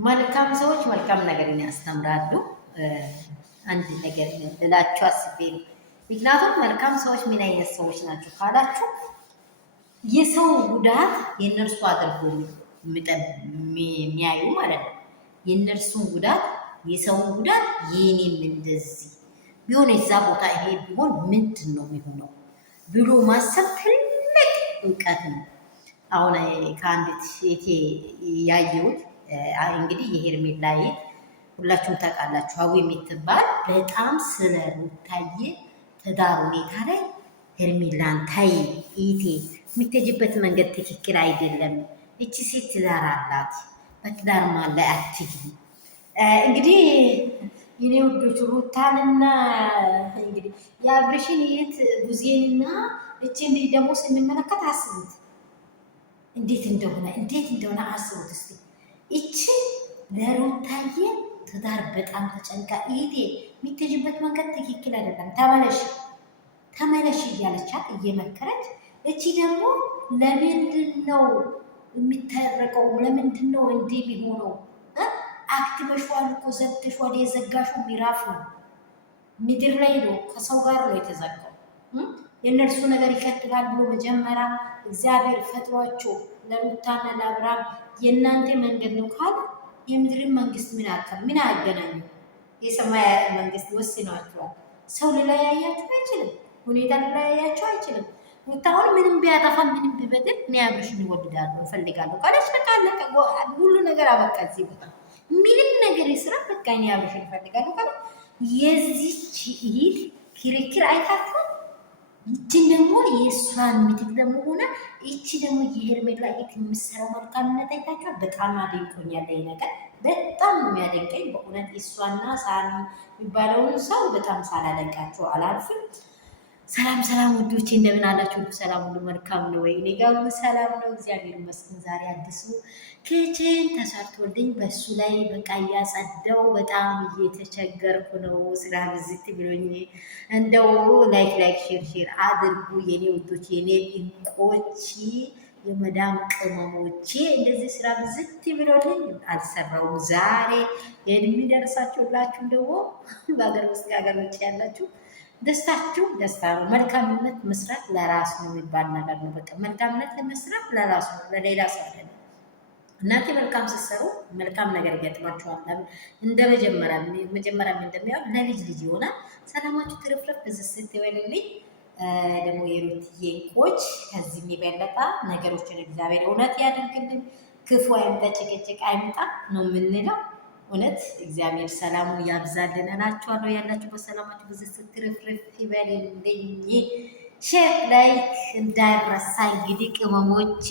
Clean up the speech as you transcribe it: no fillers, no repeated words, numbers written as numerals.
መልካም ሰዎች መልካም ነገርን ያስተምራሉ። አንድ ነገር ልላችሁ አስቤ ነው። ምክንያቱም መልካም ሰዎች ምን አይነት ሰዎች ናቸው ካላችሁ የሰው ጉዳት የእነርሱ አድርጎ የሚያዩ ማለት ነው። የእነርሱን ጉዳት የሰውን ጉዳት የኔም እንደዚህ ቢሆን የዛ ቦታ ይሄ ቢሆን ምንድን ነው የሚሆነው ብሎ ማሰብ ትልቅ እውቀት ነው። አሁን ከአንዲት ሴቴ ያየሁት እንግዲህ የሄርሜላ ሁላችሁም ታውቃላችሁ። ሀዊ የምትባል በጣም ስለ ሩታዬ ትዳር ሁኔታ ላይ ሄርሜላን ታይ ኢቴ የምትሄጂበት መንገድ ትክክል አይደለም። እቺ ሴት ትዳር አላት፣ በትዳር ማለ አትግቢ። እንግዲህ የኔ ውዶች ሩታንና እንግዲህ የአብርሽን የት ጉዜንና እቺን ደግሞ ስንመለከት አስቡት እንዴት እንደሆነ አስቡት እስቲ። እቺ ለሩታዬ ትዳር በጣም ተጨንቃ ኢቴ የምትሄጂበት መንገድ ትክክል አይደለም፣ ተመለሽ እያለቻት እየመከረች፣ እቺ ደግሞ ለምንድን ነው የሚታረቀው? ለምንድን ነው እንዲህ ቢሆነው? አክትመሽዋል እኮ ዘግተሽዋል። የዘጋሽው ሚራፍ ነው፣ ምድር ላይ ነው፣ ከሰው ጋር ነው የተዘጋው። የእነርሱ ነገር ይቀጥላል ብሎ መጀመሪያ እግዚአብሔር ፈጥሯቸው ለሩታና ለአብርሃም የእናንተ መንገድ ነው ካለ የምድርን መንግስት ምን አያገናኙ? የሰማይ መንግስት ወስኗቸዋል። ሰው ሊለያያችሁ አይችልም። ሁኔታ ሊለያያችሁ አይችልም። ሩታ አሁን ምንም ቢያጠፋ ምንም ቢበድል እኔ አብርሽን እወድዳለሁ እፈልጋለሁ ካለች በቃ አለቀ። ሁሉ ነገር አበቃ። እዚህ ቦታ ምንም ነገር ይስራ፣ በቃ እኔ አብርሽን እፈልጋለሁ ካለ የዚች ይሄድ ክርክር አይታችሁ ይችን ደግሞ የእሷን ምትክ ደግሞ ሆነ ይቺ ደግሞ የሄርሜላ የምትሰራው መልካምነት አይታችኋል። በጣም አደንቆኛል። ይሄ ነገር በጣም ነው የሚያደንቀኝ በእውነት። እሷና ሳሚ የሚባለውን ሰው በጣም ሳላደንቃቸው አላልፍም። ሰላም ውዶቼ እንደምን አላችሁ? ሰላም ሁሉ መልካም ነው ወይ? እኔ ጋር ሁሉ ሰላም ነው፣ እግዚአብሔር ይመስገን። ዛሬ አዲሱ ኪችን ተሰርቶልኝ በሱ ላይ በቃ እያጸዳው በጣም እየተቸገርኩ ነው። ስራ ብዝት ብሎኝ እንደው ላይክ ሼር አድርጉ የኔ ውዶች፣ የኔ እንቆች፣ የመዳም ቅመሞቼ። እንደዚህ ስራ ብዝት ብሎልኝ አልሰራውም ዛሬ። የሚደርሳችሁላችሁ ደግሞ በሀገር ውስጥ የሀገር ውጭ ያላችሁ ደስታችሁ ደስታ ነው። መልካምነት መስራት ለራስ ነው የሚባል ነገር ነው። በቃ መልካምነት መስራት ለራስ ነው፣ ለሌላ ሰው አይደለም። እናንተ መልካም ስትሰሩ መልካም ነገር ይገጥማችኋል። እንደ መጀመሪያ እንደሚያው ለልጅ ይሆናል። ሰላማችሁ ትርፍረፍ ብዝስት ይበልልኝ። ደግሞ የሩትዬ እንቆች ከዚህ የበለጠ ነገሮችን እግዚአብሔር እውነት ያደርግልን። ክፉ አይምጣ፣ ጭቅጭቅ አይምጣ ነው የምንለው። እውነት እግዚአብሔር ሰላሙን ያብዛልን እላችኋለሁ። ያላችሁ በሰላማችሁ ብዙ ስትርፍርፍ ይበልልኝ። ሼር ላይክ እንዳይረሳ እንግዲህ ቅመሞች